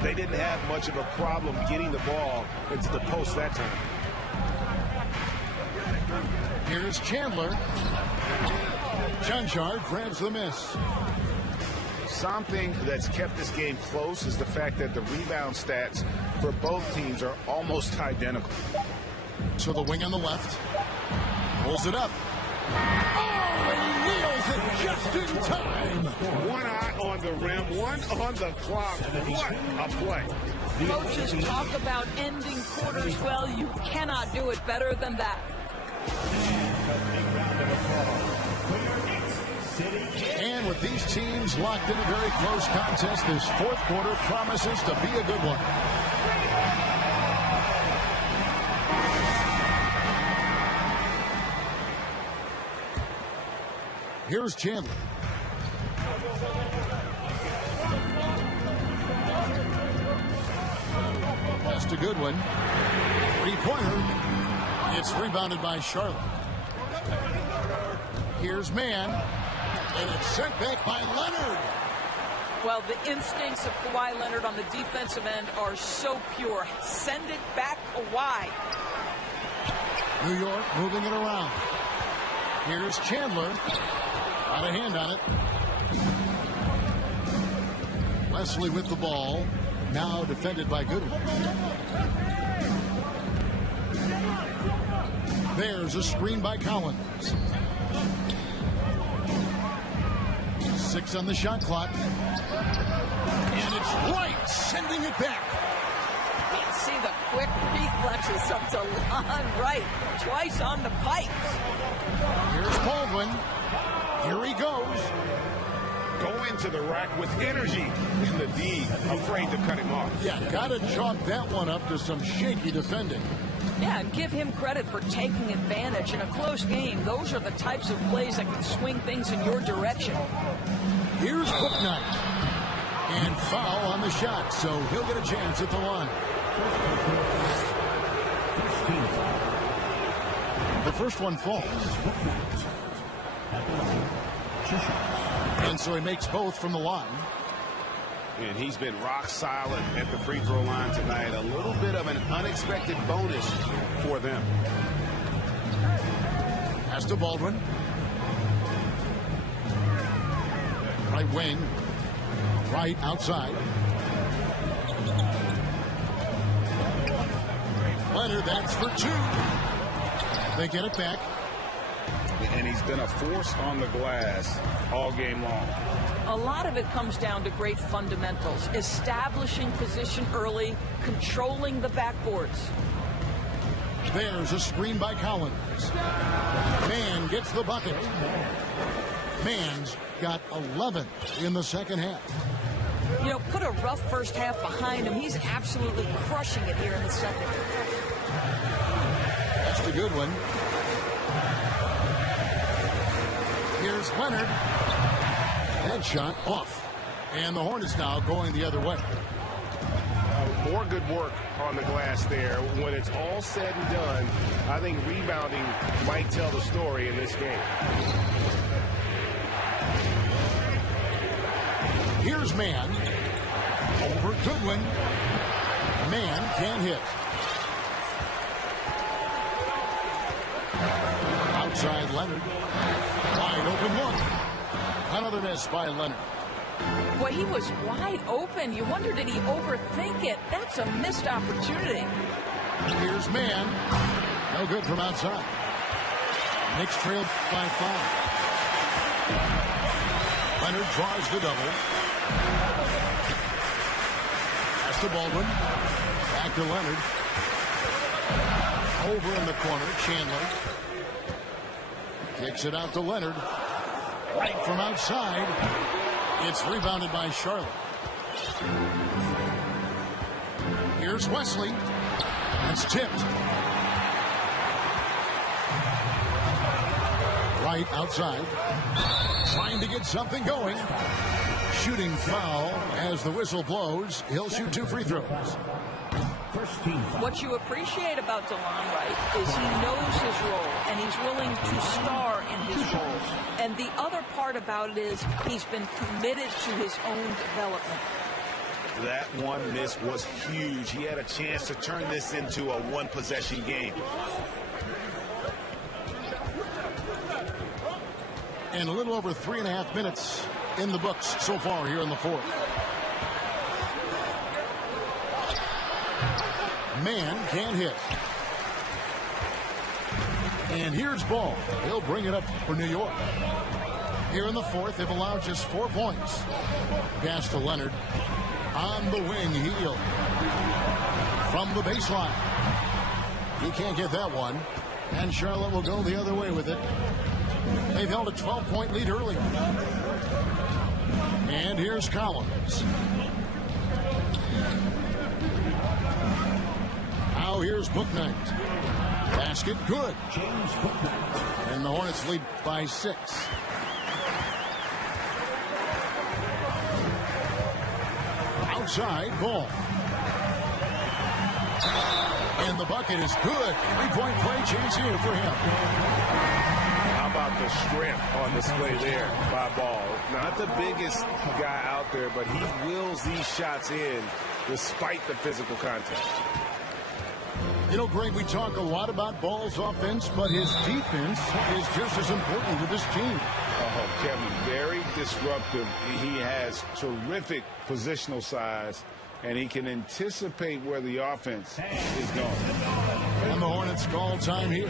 They didn't have much of a problem getting the ball into the post that time. Here's Chandler. Chanchar grabs the miss. Something that's kept this game close is the fact that the rebound stats for both teams are almost identical. So the wing on the left pulls it up. Oh, and he nails it just in time. One eye on the rim, one on the clock. What a play. Coaches talk about ending quarters. Well, you cannot do it better than that. And with these teams locked in a very close contest, this fourth quarter promises to be a good one. Here's Chandler. That's a good one. Three-pointer. It's rebounded by Charlotte. Here's Mann. And it's sent back by Leonard. Well, the instincts of Kawhi Leonard on the defensive end are so pure. Send it back Kawhi. New York moving it around. Here's Chandler. Got a hand on it. Wesley with the ball. Now defended by Goodwin. There's a screen by Collins. 6 on the shot clock. And it's Wright sending it back. You see the quick reflexes of DeLon Wright. Twice on the pipes. Here's Baldwin. Here he goes. Go into the rack with energy. And the D afraid to cut him off. Yeah, gotta chalk that one up to some shaky defending. Yeah, and give him credit for taking advantage. In a close game, those are the types of plays that can swing things in your direction. Here's Bouknight. And foul on the shot, so he'll get a chance at the line. The first one falls. And so he makes both from the line. And he's been rock solid at the free throw line tonight. A little bit of an unexpected bonus for them. Pass to Baldwin. Right wing. Right outside. Leonard, that's for 2. They get it back. And he's been a force on the glass all game long. A lot of it comes down to great fundamentals. Establishing position early, controlling the backboards. There's a screen by Collins. Mann gets the bucket. Mann's got 11 in the second half. You know, put a rough first half behind him. He's absolutely crushing it here in the second. That's a good one. Here's Leonard. Head shot off. And the Hornets now going the other way. More good work on the glass there. When it's all said and done, I think rebounding might tell the story in this game. Here's Mann. Over Goodwin. Mann can't hit. Outside Leonard. Wide open look. Another miss by Leonard. Boy, he was wide open. You wonder, did he overthink it? That's a missed opportunity. Here's Mann. No good from outside. Knicks trailed by 5. Leonard draws the double. Pass to Baldwin. Back to Leonard. Over in the corner, Chandler. Kicks it out to Leonard. Right from outside. It's rebounded by Charlotte. Here's Wesley. That's tipped. Right outside. Trying to get something going. Shooting foul as the whistle blows. He'll shoot 2 free throws. What you appreciate about DeLon Wright is he knows his role and he's willing to star in his role. And the other part about it is he's been committed to his own development. That one miss was huge. He had a chance to turn this into a one-possession game. And a little over 3.5 minutes in the books so far here in the fourth. Man can't hit. And here's Ball. He'll bring it up for New York. Here in the fourth, they've allowed just 4 points. Pass to Leonard. On the wing, Heel. From the baseline. He can't get that one. And Charlotte will go the other way with it. They've held a 12-point lead earlier. And here's Collins. Now here's Bouknight. Basket good. James Bouknight. And the Hornets lead by 6. Outside, Ball. And the bucket is good. 3-point play chance here for him. How about the strength on display there by Ball? Not the biggest guy out there, but he wills these shots in despite the physical contact. You know, Greg, we talk a lot about Ball's offense, but his defense is just as important with this team. Oh, Kevin, very disruptive. He has terrific positional size, and he can anticipate where the offense is going. And the Hornets call time here.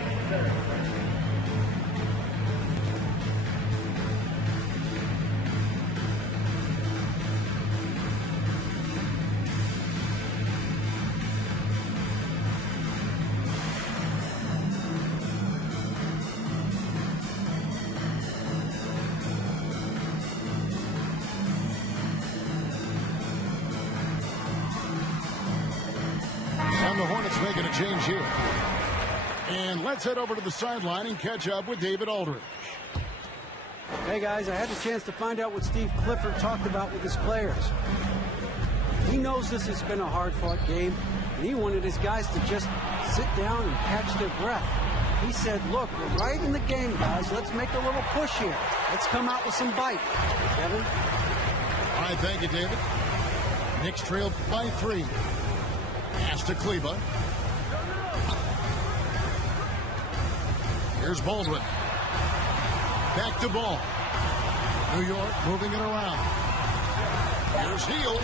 The Hornets making a change here. And let's head over to the sideline and catch up with David Aldridge. Hey guys, I had the chance to find out what Steve Clifford talked about with his players. He knows this has been a hard-fought game, and he wanted his guys to just sit down and catch their breath. He said, look, we're right in the game, guys. Let's make a little push here. Let's come out with some bite. Kevin? All right, thank you, David. Knicks trailed by 3. Pass to Kleba. Here's Baldwin. Back to Ball. New York moving it around. Here's Hield.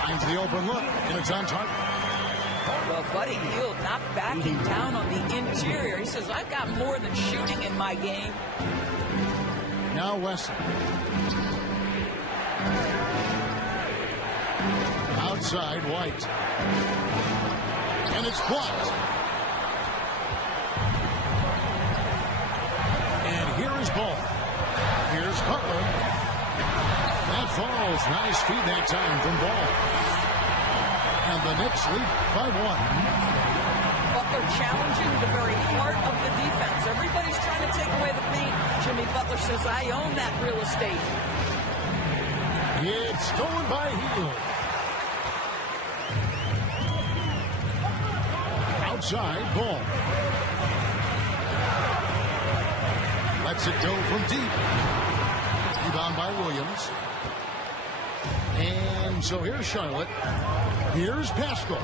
Finds the open look, and it's on target. Well, Buddy Hield not backing down on the interior. He says, I've got more than shooting in my game. Now Wesley. Outside, White. And it's blocked. And here is Ball. Here's Butler. That falls. Nice feed that time from Ball. And the Knicks lead by 1. Butler challenging the very heart of the defense. Everybody's trying to take away the paint. Jimmy Butler says, I own that real estate. It's stolen by Hield. Outside, Ball. Lets it go from deep. Rebound by Williams. And so here's Charlotte. Here's Pascal.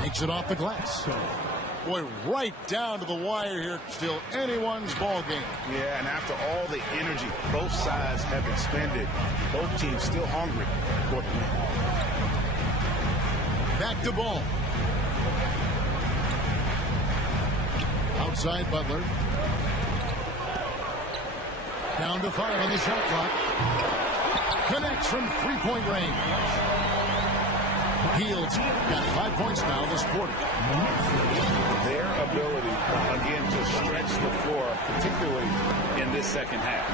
Makes it off the glass. Boy, right down to the wire here. Still anyone's ball game. Yeah, and after all the energy both sides have expended, both teams still hungry for the win. Back to Ball. Outside Butler. Down to 5 on the shot clock. Connects from 3-point range. Hield's got 5 points now this quarter. Their ability, again, to stretch the floor, particularly in this second half.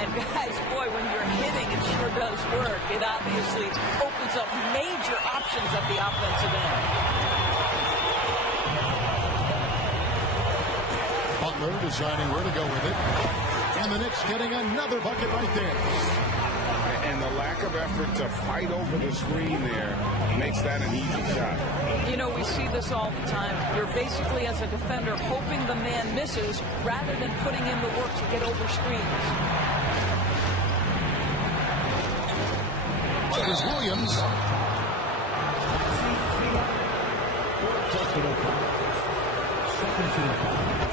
And guys, boy, when you're hitting, it sure does work. It obviously opens up major options at the offensive end. Butler deciding where to go with it. And the Knicks getting another bucket right there. And the lack of effort to fight over the screen there makes that an easy shot. You know, we see this all the time. You're basically, as a defender, hoping the man misses rather than putting in the work to get over screens. Here's Williams.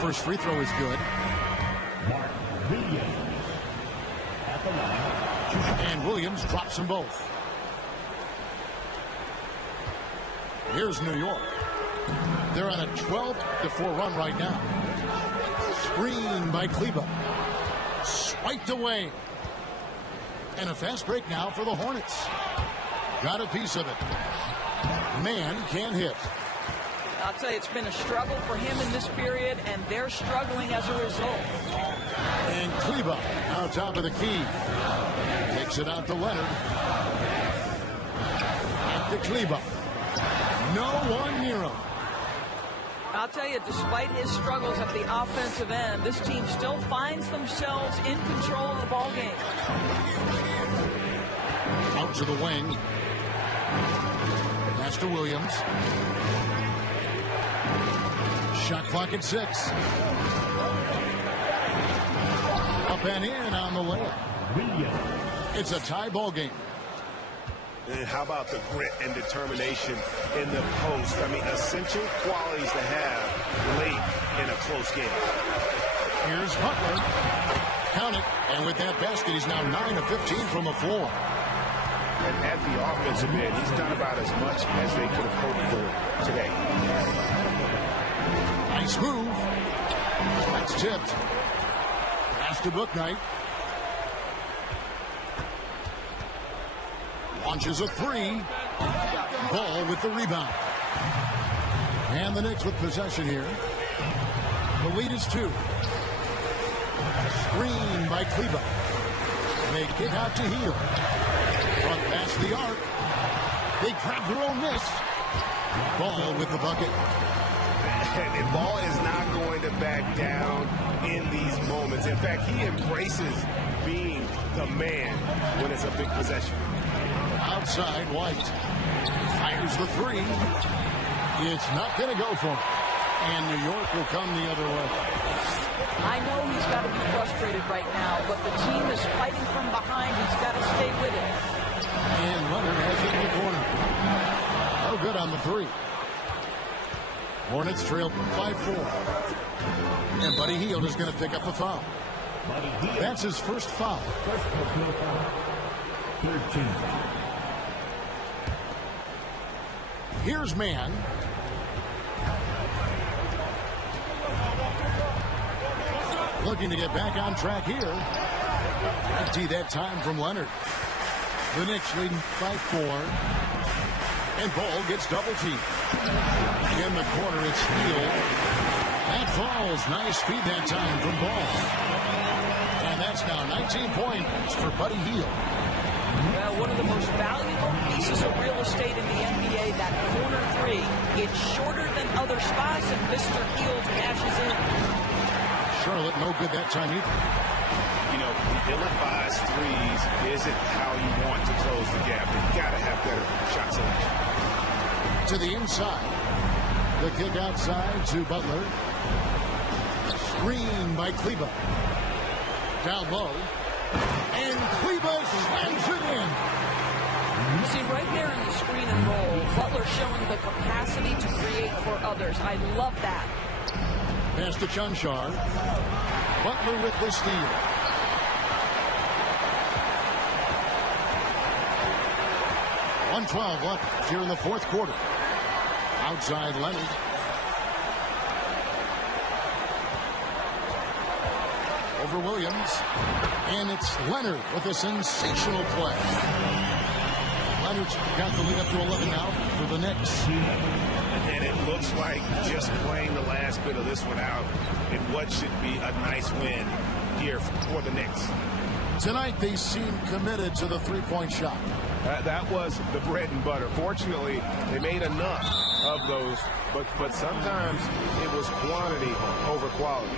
First free throw is good. And Williams drops them both. Here's New York. They're on a 12-4 run right now. Screen by Kleba. Swiped away. And a fast break now for the Hornets. Got a piece of it. Man can't hit. I'll tell you, it's been a struggle for him in this period, and they're struggling as a result. And Kleba out top of the key. Takes it out to Leonard. Back to Kleba. No one near him. I'll tell you, despite his struggles at the offensive end, this team still finds themselves in control of the ball game. Out to the wing. Pass to Williams. Shot clock at 6. Up and in on the layup. It's a tie ball game. And how about the grit and determination in the post? I mean, essential qualities to have late in a close game. Here's Butler. Count it. And with that basket, he's now 9 of 15 from the floor. And at the offensive end, he's done about as much as they could have hoped for today. Nice move. That's tipped. Pass to Bouknight. Launches a 3. Ball with the rebound. And the Knicks with possession here. The lead is 2. Screen by Kleba. They kick out to Heel. Front past the arc. They grab their own miss. Ball with the bucket. And Ball is not going to back down in these moments. In fact, he embraces being the man when it's a big possession. Outside, White. Fires the 3. It's not going to go for him. And New York will come the other way. I know he's got to be frustrated right now, but the team is fighting from behind. He's got to stay with it. And Leonard has it in the corner. No good on the 3. Hornets trail by 4. And Buddy Hield is going to pick up the foul. That's his first foul. Here's Man. Looking to get back on track here. Empty that time from Leonard. The Knicks leading by 4. And Ball gets double teamed. In the corner, it's Hield. That falls. Nice speed that time from Ball. And that's now 19 points for Buddy Hield. Well, one of the most valuable pieces of real estate in the NBA, that corner 3. It's shorter than other spots, and Mr. Hield cashes in. Charlotte, no good that time either. You know, the ill-advised threes isn't how you want to close the gap. You've got to have better shot selection. To the inside. The kick outside to Butler. Screen by Kleba. Down low. And Kleba slams it in. See, right there in the screen and roll, Butler showing the capacity to create for others. I love that. Pass to Chanchar. Butler with the steal. .112 left here in the fourth quarter. Outside Leonard. Over Williams. And it's Leonard with a sensational play. Leonard's got the lead up to 11 now for the Knicks. And it looks like just playing the last bit of this one out in what should be a nice win here for the Knicks. Tonight they seem committed to the three-point shot. That was the bread and butter. Fortunately, they made enough of those, but sometimes it was quantity over quality.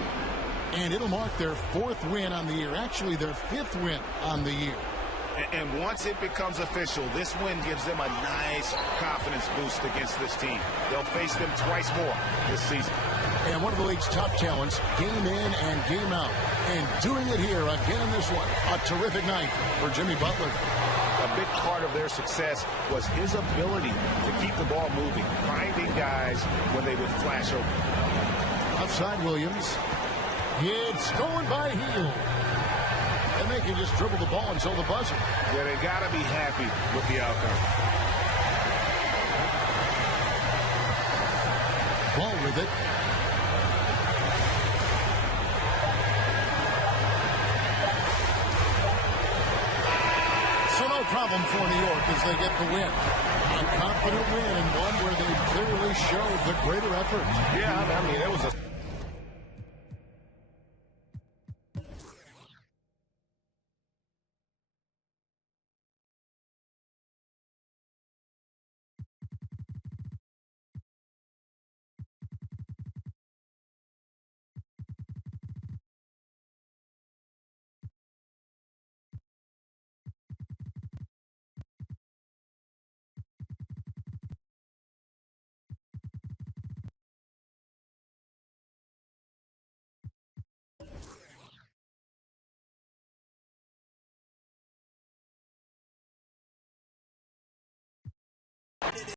And it'll mark their 4th win on the year. Actually, their 5th win on the year. And once it becomes official, this win gives them a nice confidence boost against this team. They'll face them twice more this season. And one of the league's top talents, game in and game out. And doing it here again in this one. A terrific night for Jimmy Butler. a big part of their success was his ability to keep the ball moving, finding guys when they would flash open. Outside Williams. It's going by heel. And they can just dribble the ball until the buzzer. Yeah, they got to be happy with the outcome. Ball with it. So no problem for New York as they get the win. A confident win and one where they clearly showed the greater effort. Yeah, I mean, it was a